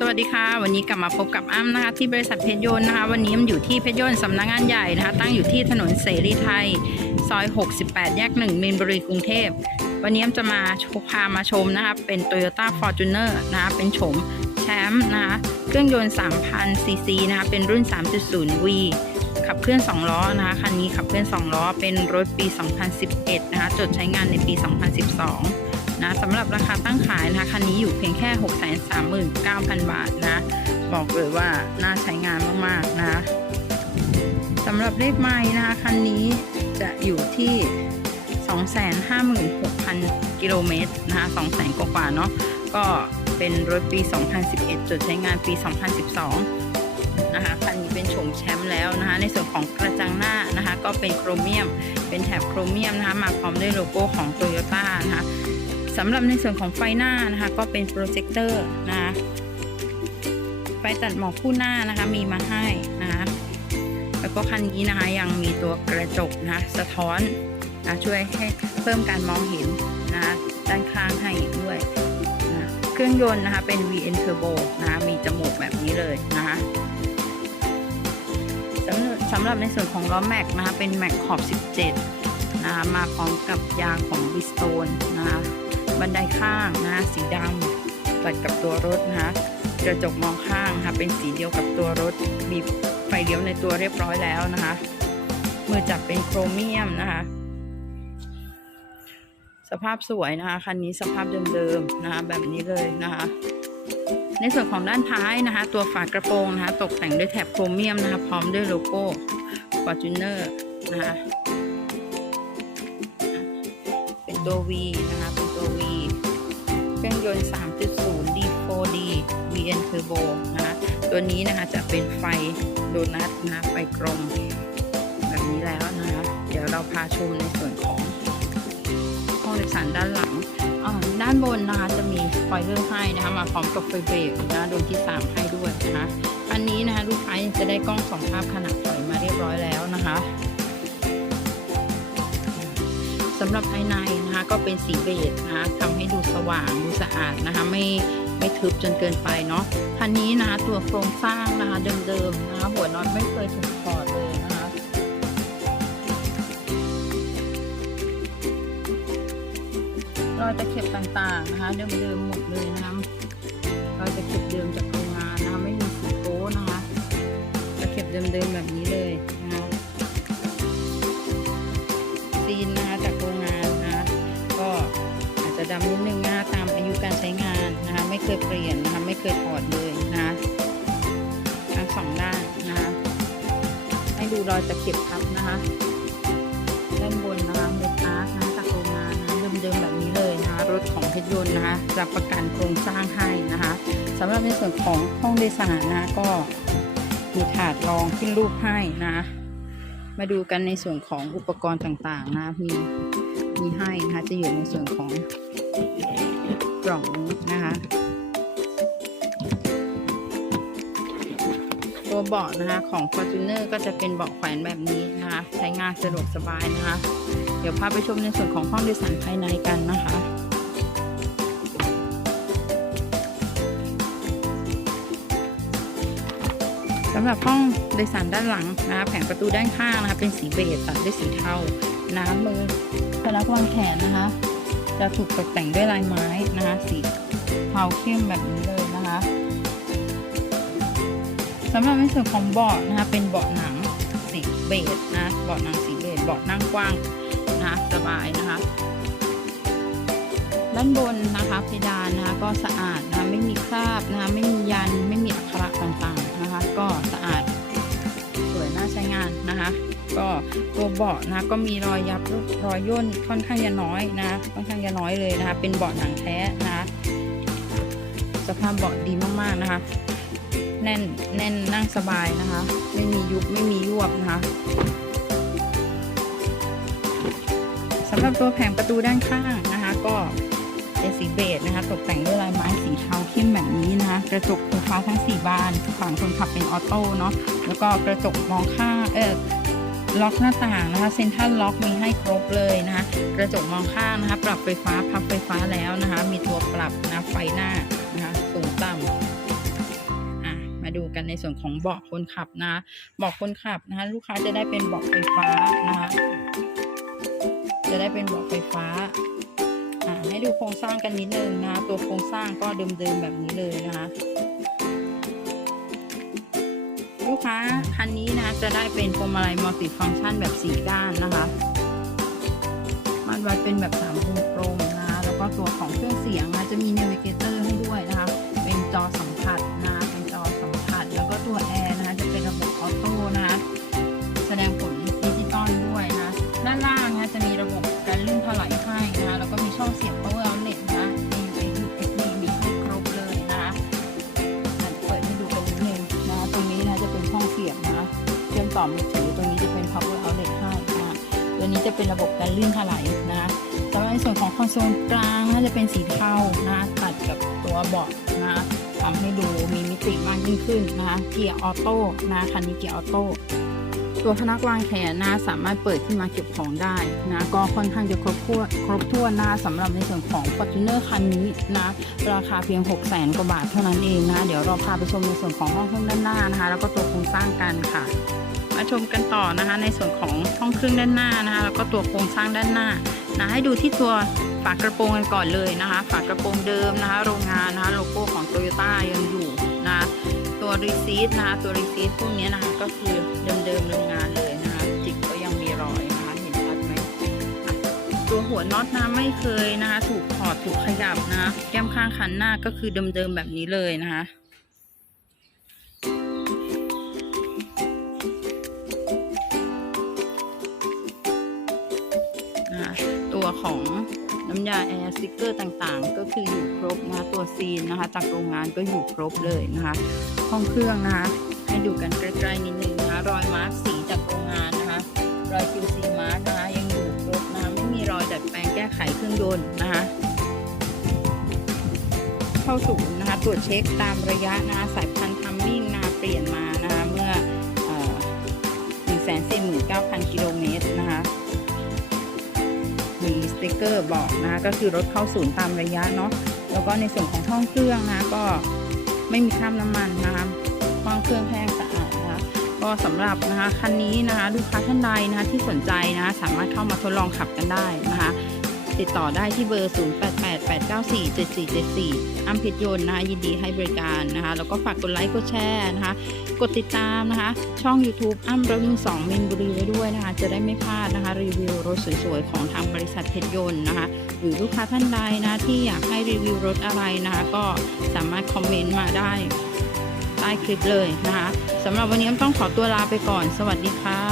สวัสดีค่ะ วันนี้กลับมาพบกับอ้ำนะคะ ที่บริษัทเพชรยนต์นะคะ วันนี้มันอยู่ที่เพชรยนต์สำนักงานใหญ่นะคะ ตั้งอยู่ที่ถนนเสรีไทย ซอย 68 แยก 1 มีนบุรีกรุงเทพ วันนี้อ้ำจะมาพามาชมนะคะ เป็น Toyota Fortuner นะคะ เป็นโฉมแชมป์นะคะ เครื่องยนต์ 3,000 ซีซีนะคะ เป็นรุ่น 3.0V ขับเคลื่อน 2 ล้อนะคะ คันนี้ขับเคลื่อน 2 ล้อ เป็นรถปี 2011 นะคะ จดใช้งานในปี 2012 นะสำหรับราคาตั้งขายนะคะคันนี้อยู่เพียงแค่ 639,000 บาทนะ บอกเลยว่าน่าใช้งานมากๆนะสำหรับเลขไม้นะคะคันนี้จะอยู่ที่ 256,000 กิโลเมตรนะคะ200,000 กว่าๆเนาะก็เป็นรถปี 2011 จดใช้งานปี 2012 นะคะ คันนี้เป็นโฉมแชมป์แล้วนะคะ ในส่วนของกระจังหน้านะคะ ก็เป็นโครเมียม เป็นแถบโครเมียมนะคะ มาพร้อมด้วยโลโก้ของ Toyota นะคะ สำหรับในส่วนของไฟหน้านะคะ ก็เป็นโปรเจคเตอร์นะคะไฟตัดหมอกคู่หน้านะคะ มีมาให้นะคะแล้วก็คันนี้นะคะยังมีตัวกระจกนะคะสะท้อนนะช่วยให้เพิ่มการมองเห็นนะคะด้านข้างให้อีกด้วยนะเครื่องยนต์นะคะเป็น VN Turbo นะคะมีจมูกแบบนี้เลยนะคะสำหรับในส่วนของล้อแม็กนะคะเป็นแม็กขอบ 17นะคะมาพร้อมกับยางของบิสโตนนะคะ บันไดข้างนะสีดำตัดกับตัวรถนะคะกระจกมองข้างนะคะเป็นสีเดียวกับตัวรถ มีไฟเลี้ยวในตัวเรียบร้อยแล้วนะคะมือจับเป็นโครเมียมนะคะ สภาพสวยนะคะคันนี้สภาพเดิมๆนะคะแบบนี้เลยนะคะ ในส่วนของด้านท้ายนะคะ ตัวฝากระโปรงนะคะ ตกแต่งด้วยแถบโครเมียมนะคะ พร้อมด้วยโลโก้ Fortuner นะคะ ตัว V นะคะเป็นตัว V เครื่องยนต์ 3.0 D4D VN Turbo นะคะตัวนี้นะคะจะเป็นไฟโดนัทนะคะไฟกลมแบบนี้แล้วนะคะเดี๋ยวเราพาชมในส่วนของห้องโดยสารด้านหลังด้านบนนะคะจะมีสปอยเลอร์ให้นะคะมาพร้อมกับไฟเบรกนะคะดวงที่ 3 ให้ด้วยนะคะอันนี้นะคะลูกค้าจะได้กล้องสองภาพขนาดถอยมาเรียบร้อยแล้วนะคะำหรับภายในนะคะ ก็เป็นสีเบจนะคะทำให้ดูสว่างดูสะอาดนะคะ ไม่ไม่ทึบจนเกินไปเนาะคันนี้นะคะตัวโครงสร้างนะคะเดิมๆนะคะหัวน็อตไม่เคยถูกถอดเลยนะคะรอยตะเข็บต่างๆนะคะ เดิมๆหมดเลยนะคะรอยตะเข็บเดิมจากโรงงานนะคะไม่มีสีโก้นะคะตะเข็บเดิมๆแบบนี้เลยามนิดหนึ่งนะคะตามอายุการใช้งานนะคะไม่เคยเปลี่ยนนะคะไม่เคยถอดเลยนะคะทั้งสองด้านนะคะให้ดูรอยตะเข็บครับนะคะด้านบนนะคะมุกอาร์คนะจากโรงงานนะเดิมๆแบบนี้เลยนะคะรถของเพชรยนต์นะคะรับประกันโครงสร้างให้นะคะสำหรับในส่วนของห้องโดยสารนะก็มีถาดรองขึ้นรูปให้นะ มาดูกันในส่วนของอุปกรณ์ต่างๆนะมีมีให้นะคะจะอยู่ในส่วนของ กล่องนะคะ ตัวเบาะนะคะของ Fortuner ก็จะเป็นเบาะแขวนแบบนี้นะคะ ใช้งานสะดวกสบายนะคะ เดี๋ยวพาไปชมในส่วนของห้องโดยสารภายในกันนะคะสำหรับห้องโดยสารด้านหลังนะคะแผงประตูด้านข้างนะคะเป็นสีเบจตัดด้วยสีเทาน้ำมือพนักวางแขนนะคะ จะถูกตกแต่งด้วยลายไม้นะคะ สีเทาเข้มแบบนี้เลยนะคะสำหรับในส่วนของเบาะนะคะ เป็นเบาะหนังสีเบจนะเบาะหนังสีเบจเบาะนั่งกว้างนะสบายนะคะด้านบนนะคะเพดานนะคะก็สะอาดนะคะไม่มีคราบนะคะไม่มียันไม่มีอักขระต่างๆนะคะ ก็สะอาดสวยน่าใช้งานนะคะ ก็ตัวเบาะนะก็มีรอยยับรอยย่นค่อนข้างจะน้อยนะค่อนข้างจะน้อยเลยนะคะ เป็นเบาะหนังแท้นะคะสภาพเบาะดีมากๆนะคะ แน่นแน่นนั่งสบายนะคะ ไม่มียุบไม่มียวบนะคะสำหรับตัวแผงประตูด้านข้างนะคะ ก็เป็นสีเบจนะคะ ตกแต่งด้วยลายไม้สีเทาเข้มแบบนี้นะคะกระจกไฟฟ้าทั้ง 4 บานฝั่งคนขับเป็นออโต้เนาะแล้วก็กระจกมองข้างเออ ล็อกหน้าต่างนะคะเซ็นทรัลล็อกมีให้ครบเลยนะคะกระจกมองข้างนะคะปรับไฟฟ้าพับไฟฟ้าแล้วนะคะ มีตัวปรับนะไฟหน้านะคะสูงต่ำมาดูกันในส่วนของเบาะคนขับนะเบาะคนขับนะคะลูกค้าจะได้เป็นเบาะไฟฟ้านะคะจะได้เป็นเบาะไฟฟ้าอ่าให้ดูโครงสร้างกันนิดนึงนะตัวโครงสร้างก็เดิมๆแบบนี้เลยนะคะ ลูกค้าคันนี้นะจะได้เป็นพวงมาลัยมัลติฟังก์ชันแบบสีด้านนะคะ มันวัดเป็นแบบสามมุมกลมนะคะ แล้วก็ตัวของเครื่องเสียงนะจะมีเนวิเกเตอร์ให้ด้วยนะคะ เป็นจอสัมผัสนะ ต่อมือถือตรงนี้จะเป็น power outlet ให้นะตัวนี้จะเป็นระบบการลื่นถลายนะสำหรับในส่วนของคอนโซลกลางน่าจะเป็นสีเทานะตัดกับตัวเบาะนะทำให้ดูมีมิติมากยิ่งขึ้นนะคะเกียร์ออโต้นะคันนี้เกียร์ออโต้ตัวพนักวางแขนนะสามารถเปิดขึ้นมาเก็บของได้นะก็ค่อนข้างจะครบถ้วนครบถ้วนนะสำหรับในส่วนของ Fortuner คันนี้นะราคาเพียง 6 0 0 0 0 0กว่าบาทเท่านั้นเองนะ เดี๋ยวเราพาไปชมในส่วนของห้องเครื่องด้านหน้านะคะ แล้วก็ตัวโครงสร้างกันค่ะ มาชมกันต่อนะคะ ในส่วนของห้องเครื่องด้านหน้านะคะ แล้วก็ตัวโครงสร้างด้านหน้านะให้ดูที่ตัวฝากระโปรงกันก่อนเลยนะคะ ฝากระโปรงเดิมนะคะ โรงงานนะคะโลโก้ของ Toyota ยังอยู่นะตัวรีซีทนะคะตัวรีซีทพวกนี้นะคะก็คือเดิมๆโรงงานเลยนะคะจิกก็ยังมีรอยนะคะเห็นชัดไหมตัวหัวน็อตนะไม่เคยนะคะ ถูกถอดถูกขยับนะแก้มข้างคันหน้าก็คือเดิมๆแบบนี้เลยนะคะ ตัวของน้ำยาแอร์สติกเกอร์ต่างๆ ก็คืออยู่ครบนะคะตัวซีนนะคะจากโรงงานก็อยู่ครบเลยนะคะ ห้องเครื่องนะคะ ให้ดูกันใกล้ๆนิดนึงนะคะรอยมาร์กสีจากโรงงานนะคะ รอย QC มาร์กนะคะยังอยู่ครบนะคะไม่มีรอยดัดแปลงแก้ไขเครื่องยนต์นะคะเข้าศูนย์นะคะตรวจเช็คตามระยะนะคะสายพันธุ์ทัมมิ่งนะคะเปลี่ยนมานะคะเมื่อหนึ่งแสนสี่หมื่นเก้าพันกิโลเมตร ติกเกอร์บอกนะคะก็คือรถเข้าศูนย์ตามระยะเนาะแล้วก็ในส่วนของห้องเครื่องนะก็ไม่มีคราบน้ำมันนะคะห้องเครื่องแห้งสะอาดนะคะก็สำหรับนะคะคันนี้นะคะลูกค้าท่านใดนะคะที่สนใจนะคะสามารถเข้ามาทดลองขับกันได้นะคะ ติดต่อได้ที่เบอร์ 0888947474 อัมพิทยนนะคะยินดีให้บริการนะคะ แล้วก็ฝากกดไลค์กดแชร์นะคะ กดติดตามนะคะ ช่อง YouTube อ้ำรถมือสองมินบุรีไว้ด้วยนะคะ จะได้ไม่พลาดนะคะ รีวิวรถสวยๆ ของทางบริษัทเพชรยนต์นะคะ หรือลูกค้าท่านใดนะที่อยากให้รีวิวรถอะไรนะคะ ก็สามารถคอมเมนต์มาได้ใต้คลิปเลยนะคะสำหรับวันนี้อ้ำต้องขอตัวลาไปก่อน สวัสดีค่ะ